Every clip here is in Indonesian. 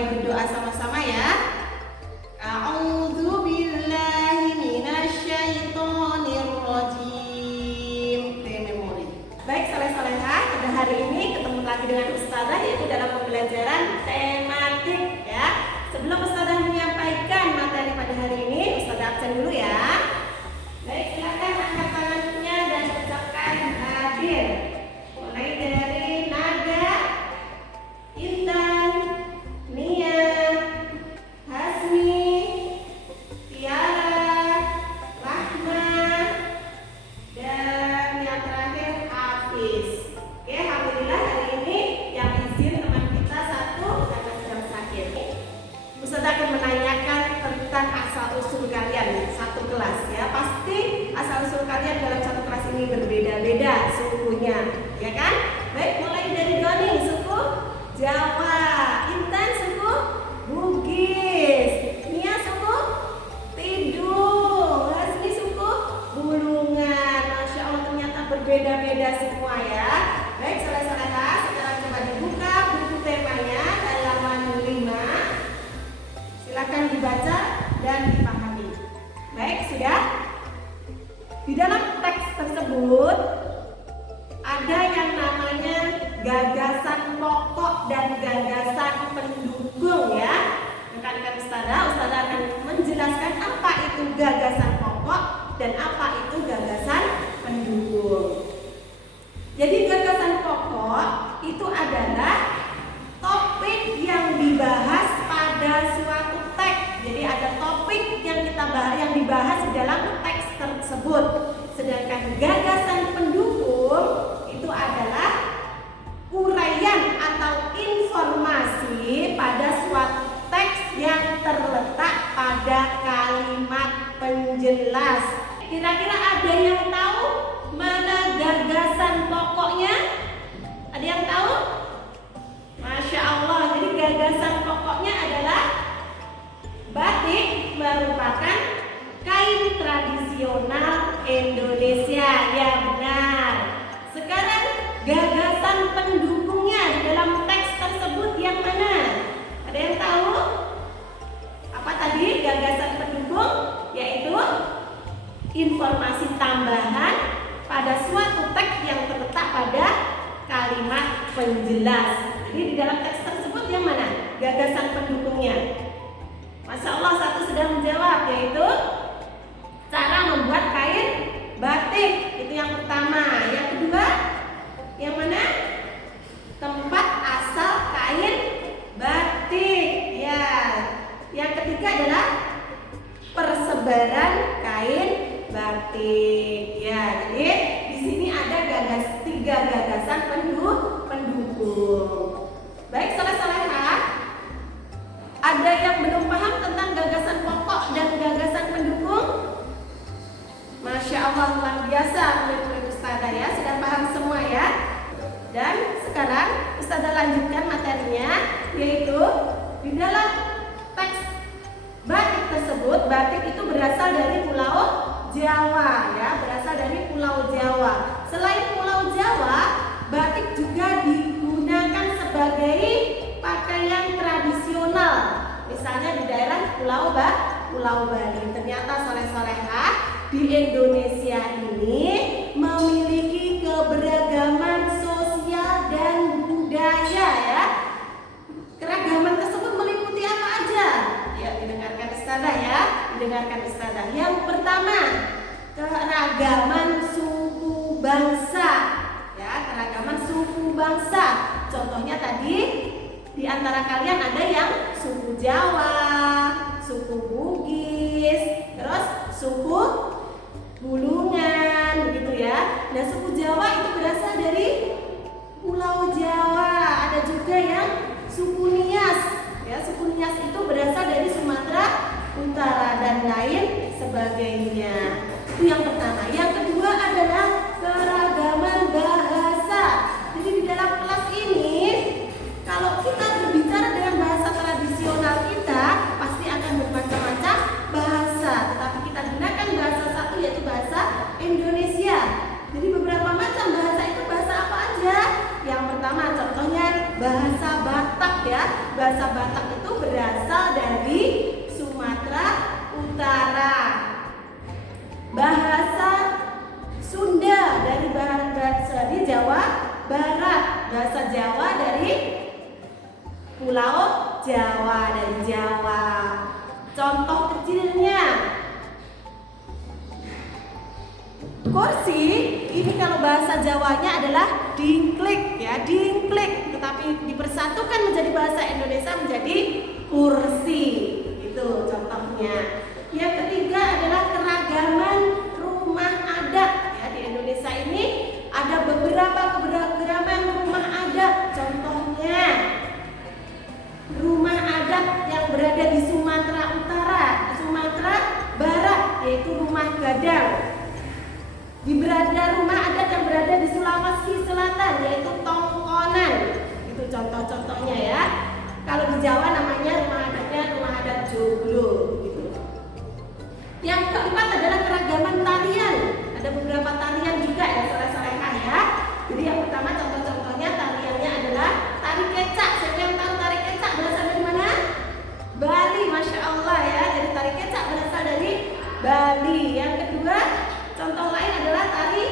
mulai berdoa sama-sama ya. A'udzu billahi minasyaitonir rajim. Memori. Baik, saleh-salehah, pada hari ini ketemu lagi dengan Ustazah yaitu dalam pembelajaran tematik ya. Sebelum Ustazah menyampaikan materi pada hari ini, Ustazah absen dulu ya. Baik, silakan angkat tangannya dan ucapkan hadir. Mulai dari Nada, Intan, Nia, Hasmi, Tiara, Rahma, dan yang terakhir Hafiz. Oke, alhamdulillah hari ini yang izin teman kita satu karena sedang sakit. Ustazah akan menanyakan tentang asal usul kalian satu kelas ya. Pasti asal usul kalian dalam satu kelas ini berbeda-beda sukunya, ya kan? Baik, mulai dari Doni suku Jawa, Intan suku Bugis, Nia suku Tidung, Hasmi suku Bulungan. Masya Allah, ternyata berbeda-beda semua ya. Baik, saleh-salehah, sekarang coba dibuka buku temanya halaman 5. Silakan dibaca dan dipahami. Baik, sudah? Di dalam teks tersebut ada yang namanya gagasan pokok dan gagasan pendukung ya. Rekan-rekan Ustazah akan menjelaskan apa itu gagasan pokok dan apa itu gagasan pendukung. Jadi gagasan pokok itu adalah topik yang dibahas pada suatu teks. Jadi ada topik yang yang dibahas di dalam teks tersebut. Sedangkan gagasan pendukung itu adalah uraian atau informasi pada suatu teks yang terletak pada kalimat penjelas. Kira-kira ada yang tahu mana gagasan pokoknya? Ada yang tahu? Masya Allah, jadi gagasan pokoknya adalah batik merupakan kain tradisional Indonesia. Ya benar. Sekarang gagasan pendukungnya di dalam teks tersebut yang mana? Ada yang tahu? Apa tadi gagasan pendukung? Yaitu informasi tambahan pada suatu teks yang terletak pada kalimat penjelas. Jadi di dalam teks tersebut yang mana? Gagasan pendukungnya. Masya Allah, satu sudah menjawab, yaitu cara membuat kain batik. Itu yang pertama. Yang kedua, yang mana? Tempat asal kain batik. Ya. Yang ketiga adalah persebaran kain batik. Ya, jadi di sini ada tiga gagasan pendukung. Baik, saleh-salehah, ada yang belum paham tentang gagasan pokok dan gagasan pendukung? Masya Allah, luar biasa murid-murid Ustazah ya, sudah paham semua ya. Dan sekarang Ustazah lanjutkan materinya, yaitu di dalam teks batik tersebut, batik itu berasal dari Pulau Jawa ya, berasal dari Pulau Jawa. Selain Pulau Jawa, batik juga digunakan sebagai pakaian tradisional. Misalnya di daerah Pulau Bali. Ternyata saleh-salehah, di Indonesia ini memiliki keberagaman sosial dan budaya ya. Keragaman tersebut meliputi apa aja? Ya, didengarkan Ustazah ya, didengarkan Ustazah. Yang pertama, keragaman suku bangsa. Ya, keragaman suku bangsa. Contohnya tadi di antara kalian ada yang suku Jawa, suku Bugis, terus suku Bulungan, begitu ya. Nah, suku Jawa itu berasal dari Pulau Jawa. Ada juga yang suku Nias. Ya, suku Nias itu berasal dari Sumatera Utara dan lain sebagainya. Itu yang pertama. Yang kedua adalah keragaman bahasa. Jadi di dalam kelas ini, kalau kita berbicara dengan bahasa tradisional kita, pasti akan bermacam-macam bahasa. Tetapi kita gunakan bahasa satu, yaitu bahasa Indonesia. Jadi beberapa macam bahasa itu bahasa apa aja? Yang pertama contohnya bahasa Batak ya. Bahasa Batak itu berasal dari Sumatera Utara. Bahasa Sunda dari bahasa di Jawa Barat. Bahasa Jawa dari Pulau Jawa, dari Jawa. Contoh kecilnya, kursi ini kalau bahasa Jawanya adalah dingklik ya, dingklik, tetapi dipersatukan menjadi bahasa Indonesia menjadi kursi. Itu contohnya. Yang ketiga adalah keragaman rumah adat ya. Di Indonesia ini ada beberapa keberagaman rumah adat. Contohnya rumah adat yang berada di Sumatera Utara, di Sumatera Barat, yaitu rumah gadang. Rumah adat yang berada di Sulawesi Selatan, yaitu tongkonan. Itu contoh-contohnya ya. Kalau di Jawa namanya rumah adatnya rumah adat joglo gitu. Yang keempat adalah keragaman tarian. Ada beberapa tarian juga ya, soleh-solehah ya. Jadi yang pertama contoh-contohnya tariannya adalah tari kecak. Siapa yang tahu tari kecak berasal dari mana? Bali, Masya Allah ya. Jadi tari kecak berasal dari Bali. Yang kedua, contoh lain adalah tari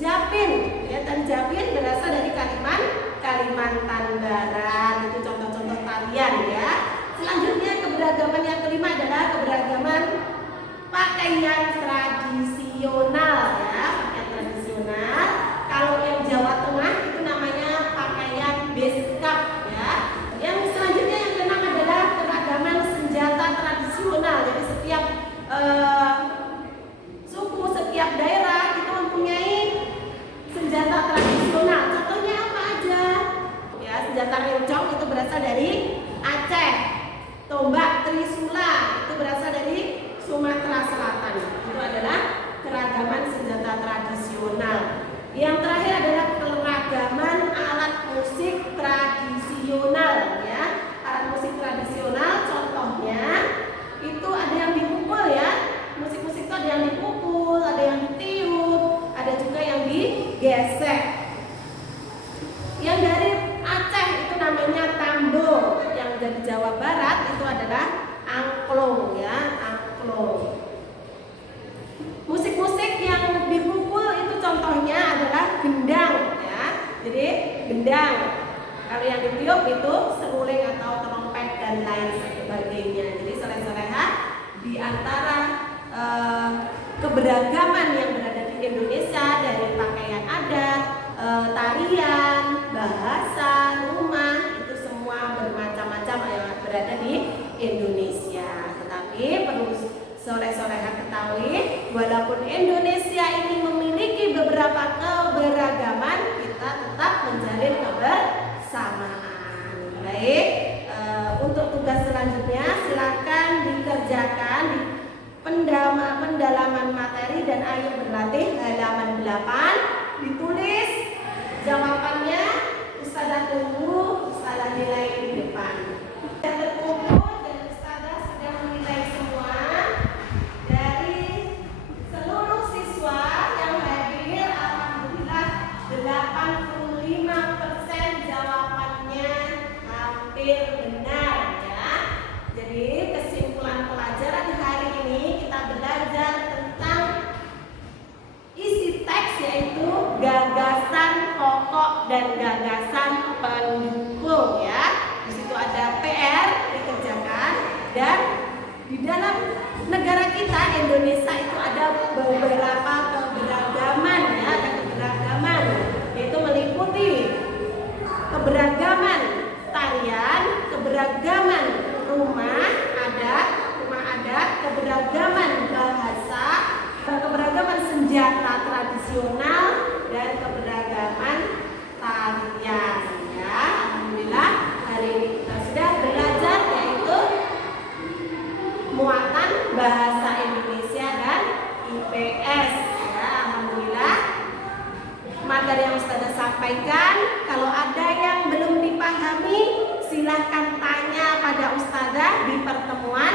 japin. Ya, tari japin berasal dari Kalimantan Barat. Itu contoh-contoh tarian ya. Selanjutnya keberagaman yang kelima adalah keberagaman pakaian tradisional ya, pakaian tradisional. Kalau yang Jawa Tengah itu namanya pakaian beskap ya. Yang selanjutnya yang keenam adalah keragaman senjata tradisional. Jadi setiap suku, setiap daerah itu mempunyai senjata tradisional. Contohnya apa aja? Ya, senjata rencong itu berasal dari Aceh. Tombak Trisula itu berasal dari Sumatera Selatan. Itu adalah keragaman senjata tradisional. Yang terakhir adalah keragaman alat musik tradisional ya. Alat musik tradisional contohnya itu ada yang dipukul ya. Musik-musik itu ada yang dipukul, ada yang ditiup, ada juga yang digesek. Yang dari Aceh itu namanya tambo. Yang dari Jawa Barat itu adalah angklung ya, angklung. Musik-musik yang dipukul itu contohnya adalah gendang ya. Jadi gendang. Kalau yang ditiup itu seruling atau trompet dan lain sebagainya. Jadi soleh-solehah di antara keberagaman yang berada di Indonesia, dari pakaian adat, tarian, bahasa, rumah, itu semua bermacam-macam yang berada di Indonesia. Tetapi perlu soleh-solehah ketahui, walaupun Indonesia ini memiliki beberapa keberagaman, kita tetap menjalin kebersamaan. Baik, untuk tugas selanjutnya silakan dikerjakan di pendalaman materi dan ayo berlatih halaman 8. Ditulis jawabannya, Ustazah tunggu, Ustazah nilai di depan. Sudah terkumpul dan Ustazah sudah menilai semua dari seluruh siswa yang hadir. Alhamdulillah 85% jawabannya hampir benar ya. Jadi kesimpulan pelajaran hari ini kita belajar tentang isi teks, yaitu gagasan pokok dan gagasan pendukung ya. Di situ ada PR dikerjakan, dan di dalam negara kita Indonesia itu ada beberapa keberagaman ya, ada keberagaman, yaitu meliputi keberagaman tarian, keberagaman rumah adat, keberagaman bahasa, keberagaman senjata tradisional, dan keberagaman tarian ya. Alhamdulillah hari ini kita sudah belajar yaitu muatan bahasa Indonesia dan IPS ya. Alhamdulillah materi yang Ustazah sampaikan, kalau ada yang belum dipahami silahkan tanya pada Ustazah di pertemuan